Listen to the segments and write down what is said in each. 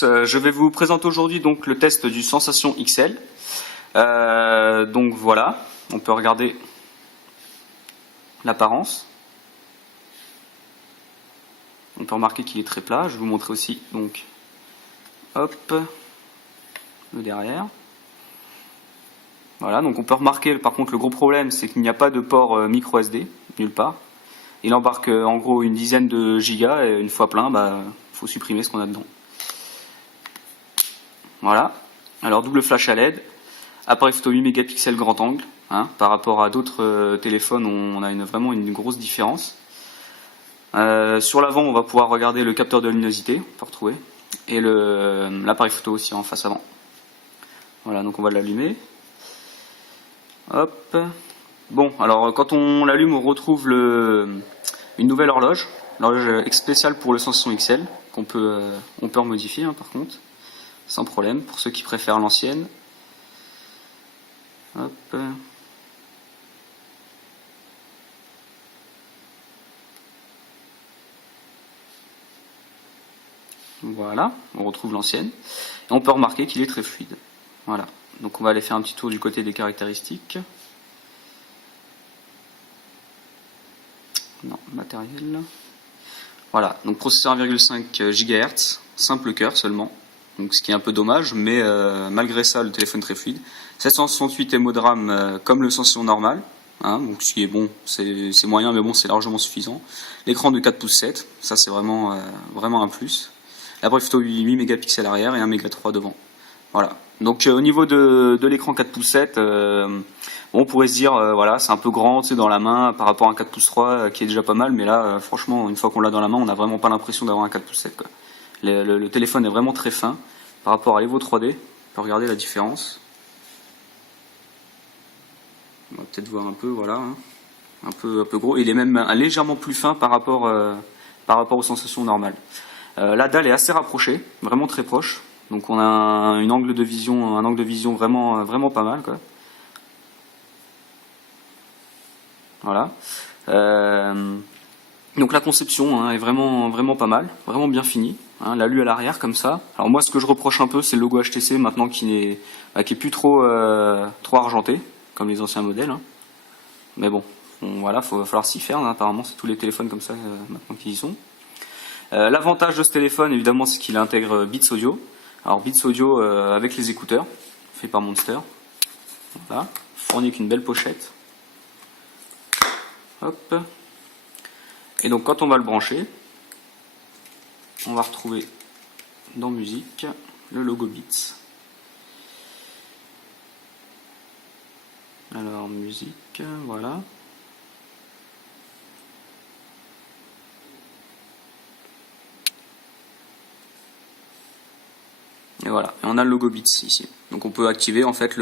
Je vais vous présenter aujourd'hui donc le test du Sensation XL. Donc voilà, on peut regarder l'apparence. On peut remarquer qu'il est très plat. Je vais vous montrer aussi donc hop le derrière. Voilà, donc on peut remarquer par contre le gros problème c'est qu'il n'y a pas de port micro SD nulle part. Il embarque en gros une dizaine de gigas et une fois plein, faut supprimer ce qu'on a dedans. Voilà, alors double flash à LED, appareil photo 8 mégapixels grand angle, par rapport à d'autres téléphones on a vraiment une grosse différence. Sur l'avant on va pouvoir regarder le capteur de luminosité, on peut retrouver, et l'appareil photo aussi en face avant. Voilà, donc on va l'allumer. Hop. Bon, alors quand on l'allume on retrouve une nouvelle horloge, l'horloge spéciale pour le Sensation XL, on peut remodifier par contre. Sans problème, pour ceux qui préfèrent l'ancienne. Hop. Voilà, on retrouve l'ancienne. Et on peut remarquer qu'il est très fluide. Voilà, donc on va aller faire un petit tour du côté des caractéristiques. Non, matériel. Voilà, donc processeur 1,5 GHz, simple cœur seulement. Donc, ce qui est un peu dommage, mais malgré ça, le téléphone est très fluide. 768 MO de RAM comme le Sensation normal, donc ce qui est bon, c'est moyen, mais bon, c'est largement suffisant. L'écran de 4 pouces 7, ça c'est vraiment un plus. L'appareil photo 8 mégapixels arrière et 1 méga 3 devant. Voilà. Donc au niveau de l'écran 4 pouces 7, on pourrait se dire, voilà, c'est un peu grand, dans la main par rapport à un 4 pouces 3 qui est déjà pas mal, mais là, franchement, une fois qu'on l'a dans la main, on n'a vraiment pas l'impression d'avoir un 4 pouces 7, quoi. Le téléphone est vraiment très fin par rapport à l'Evo 3D. On peut regarder la différence. On va peut-être voir un peu, voilà, un peu gros. Il est même légèrement plus fin par rapport aux sensations normales. La dalle est assez rapprochée, vraiment très proche. Donc on a un angle de vision vraiment pas mal, quoi. Voilà. Donc la conception est vraiment pas mal, vraiment bien finie. L'alu à l'arrière comme ça. Alors moi ce que je reproche un peu c'est le logo HTC maintenant qui est plus trop argenté comme les anciens modèles. Mais bon, voilà, va falloir s'y faire. Apparemment c'est tous les téléphones comme ça maintenant qui y sont. L'avantage de ce téléphone évidemment c'est qu'il intègre Beats Audio. Alors Beats Audio avec les écouteurs, fait par Monster. Voilà, fourni avec une belle pochette. Hop. Et donc quand on va le brancher, on va retrouver dans musique le logo Beats. Alors musique, voilà. Et voilà, et on a le logo Beats ici. Donc on peut activer en fait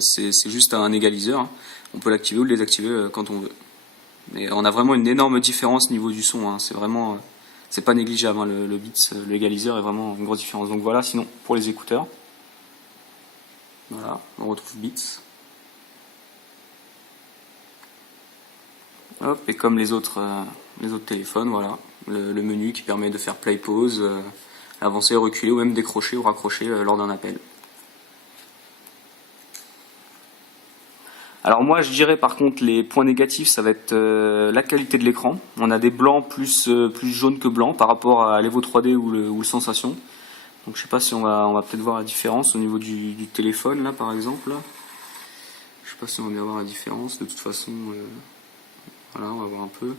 c'est juste un égaliseur. On peut l'activer ou le désactiver quand on veut. Mais on a vraiment une énorme différence au niveau du son. C'est vraiment, c'est pas négligeable. Le Beats, l'égaliseur est vraiment une grosse différence. Donc voilà, sinon pour les écouteurs, voilà, on retrouve Beats. Hop, et comme les autres téléphones, voilà, le menu qui permet de faire play, pause, avancer, reculer ou même décrocher ou raccrocher lors d'un appel. Alors moi je dirais par contre les points négatifs ça va être la qualité de l'écran. On a des blancs plus jaunes que blancs par rapport à l'Evo 3D ou le Sensation. Donc je sais pas si on va peut-être voir la différence au niveau du téléphone là par exemple. Je sais pas si on va bien voir la différence. De toute façon, voilà, on va voir un peu.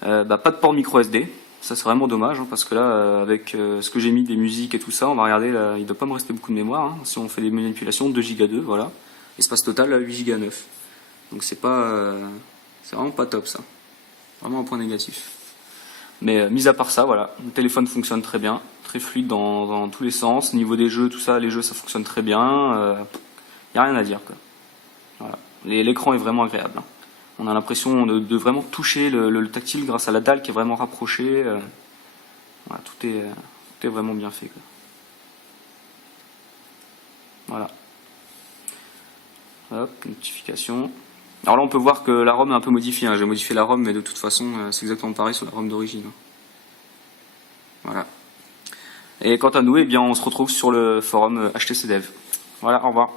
Pas de port micro SD. Ça c'est vraiment dommage parce que là avec ce que j'ai mis des musiques et tout ça, on va regarder là, il ne doit pas me rester beaucoup de mémoire si on fait des manipulations, 2 Go 2, voilà. Espace total 8 Go 9. Donc c'est vraiment pas top ça. Vraiment un point négatif. Mais mis à part ça, voilà, le téléphone fonctionne très bien, très fluide dans tous les sens. Niveau des jeux, tout ça, les jeux ça fonctionne très bien. Y a rien à dire quoi. Voilà. L'écran est vraiment agréable. On a l'impression de vraiment toucher le tactile grâce à la dalle qui est vraiment rapprochée. Voilà, tout est vraiment bien fait, quoi. Voilà. Hop, notification. Alors là on peut voir que la ROM est un peu modifiée. J'ai modifié la ROM mais de toute façon c'est exactement pareil sur la ROM d'origine. Voilà. Et quant à nous, eh bien, on se retrouve sur le forum HTC Dev. Voilà, au revoir.